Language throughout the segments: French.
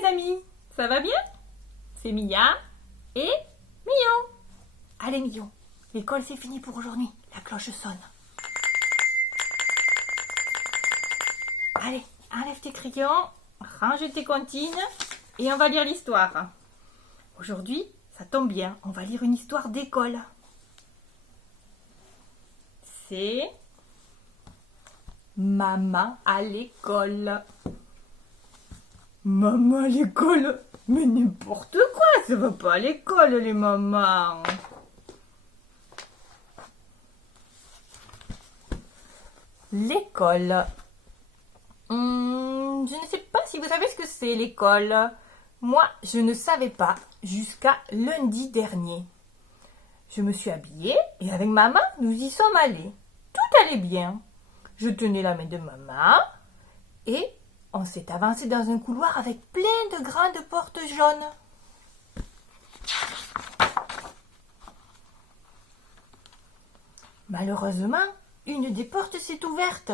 les amis, ça va bien? C'est Mia et Mio. Allez Mio, l'école c'est fini pour aujourd'hui, la cloche sonne. Allez, enlève tes crayons, range tes comptines et on va lire l'histoire. Aujourd'hui, ça tombe bien, on va lire une histoire d'école. C'est Maman à l'école. Maman à l'école? Mais n'importe quoi, ça va pas à l'école les mamans. L'école. Je ne sais pas si vous savez ce que c'est l'école. Moi, je ne savais pas jusqu'à lundi dernier. Je me suis habillée et avec maman, nous y sommes allés. Tout allait bien. Je tenais la main de maman et on s'est avancé dans un couloir avec plein de grandes portes jaunes. Malheureusement, une des portes s'est ouverte.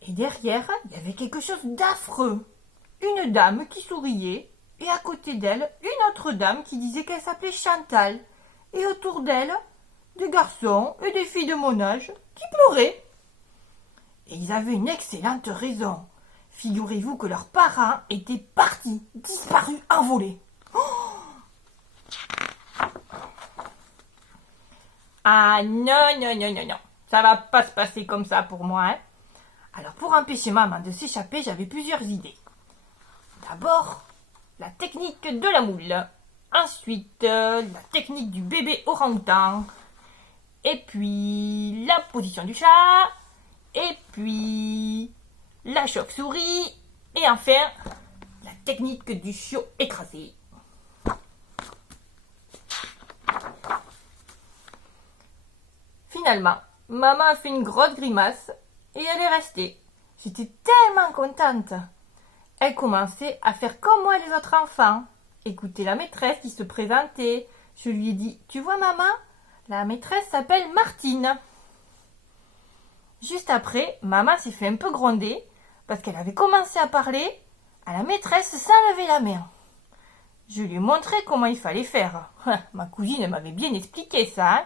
Et derrière, il y avait quelque chose d'affreux. Une dame qui souriait et à côté d'elle, une autre dame qui disait qu'elle s'appelait Chantal. Et autour d'elle, des garçons et des filles de mon âge qui pleuraient. Et ils avaient une excellente raison. Figurez-vous que leurs parents étaient partis, disparus, envolés. Oh! Ah non, non, non, non, non. Ça va pas se passer comme ça pour moi, hein. Alors pour empêcher maman de s'échapper, j'avais plusieurs idées. D'abord, la technique de la moule. Ensuite, la technique du bébé orang-outan. Et puis, la position du chat. Et puis, la chauve-souris. Et enfin, la technique du chiot écrasé. Finalement, maman a fait une grosse grimace et elle est restée. J'étais tellement contente. Elle commençait à faire comme moi les autres enfants. Écouter la maîtresse qui se présentait. Je lui ai dit, tu vois maman, la maîtresse s'appelle Martine. Juste après, maman s'est fait un peu gronder parce qu'elle avait commencé à parler à la maîtresse sans lever la main. Je lui ai montré comment il fallait faire. Ma cousine m'avait bien expliqué ça. Hein.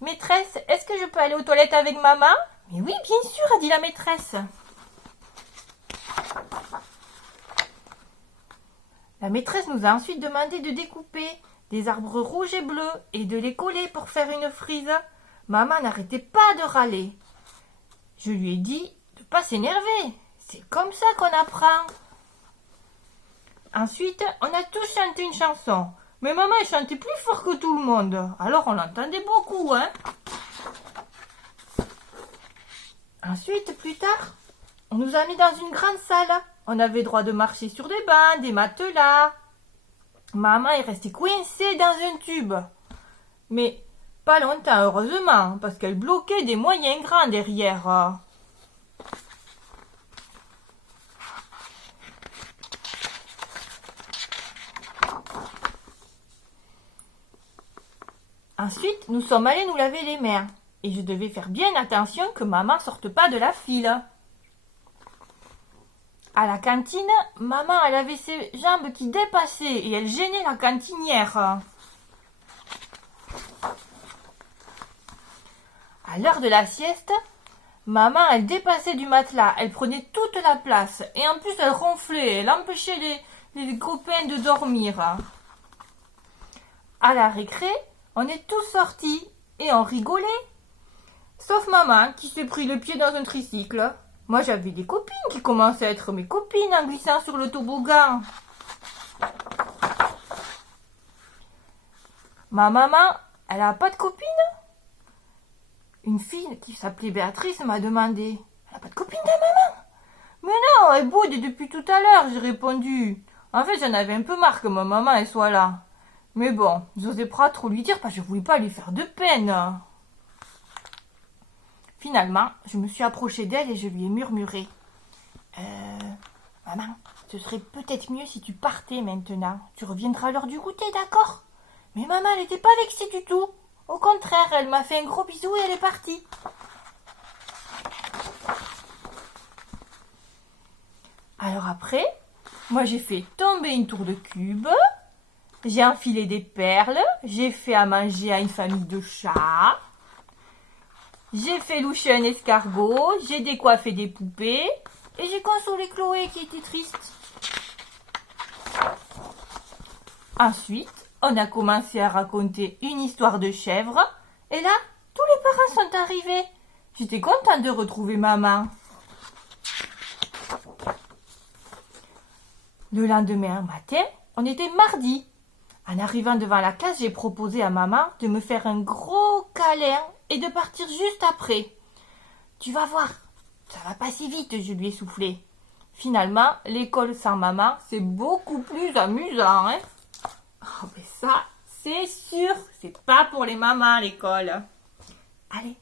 Maîtresse, est-ce que je peux aller aux toilettes avec maman? Mais oui, bien sûr, a dit la maîtresse. La maîtresse nous a ensuite demandé de découper des arbres rouges et bleus et de les coller pour faire une frise. Maman n'arrêtait pas de râler. Je lui ai dit de ne pas s'énerver. C'est comme ça qu'on apprend. Ensuite, on a tous chanté une chanson. Mais maman, elle chantait plus fort que tout le monde. Alors on l'entendait beaucoup, hein. Ensuite, plus tard, on nous a mis dans une grande salle. On avait droit de marcher sur des bancs, des matelas. Maman est restée coincée dans un tube. Mais pas longtemps, heureusement, parce qu'elle bloquait des moyens grands derrière. Ensuite, nous sommes allés nous laver les mains. Et je devais faire bien attention que maman sorte pas de la file. À la cantine, maman elle avait ses jambes qui dépassaient et elle gênait la cantinière. À l'heure de la sieste, maman elle dépassait du matelas, elle prenait toute la place et en plus elle ronflait, elle empêchait les copains de dormir. À la récré, on est tous sortis et on rigolait. Sauf maman qui s'est pris le pied dans un tricycle. Moi, j'avais des copines qui commençaient à être mes copines en glissant sur le toboggan. Ma maman, elle n'a pas de copine? Une fille qui s'appelait Béatrice m'a demandé. Elle n'a pas de copine ta maman? Mais non, elle boude depuis tout à l'heure, j'ai répondu. En fait, j'en avais un peu marre que ma maman elle soit là. Mais bon, j'osais pas trop lui dire parce que je voulais pas lui faire de peine. Finalement, je me suis approchée d'elle et je lui ai murmuré. Maman, ce serait peut-être mieux si tu partais maintenant. Tu reviendras à l'heure du goûter, d'accord? Mais maman, elle n'était pas vexée du tout. Au contraire, elle m'a fait un gros bisou et elle est partie. Alors après, Moi, j'ai fait tomber une tour de cube. J'ai enfilé des perles. J'ai fait à manger à une famille de chats. J'ai fait loucher un escargot. J'ai décoiffé des poupées. Et j'ai consolé Chloé qui était triste. Ensuite, on a commencé à raconter une histoire de chèvre. Et là, tous les parents sont arrivés. J'étais contente de retrouver maman. Le lendemain matin, on était mardi. En arrivant devant la classe, j'ai proposé à maman de me faire un gros câlin et de partir juste après. Tu vas voir, ça va passer vite, je lui ai soufflé. Finalement, l'école sans maman, c'est beaucoup plus amusant, hein? Oh, mais ça, c'est sûr, c'est pas pour les mamans, l'école. Allez,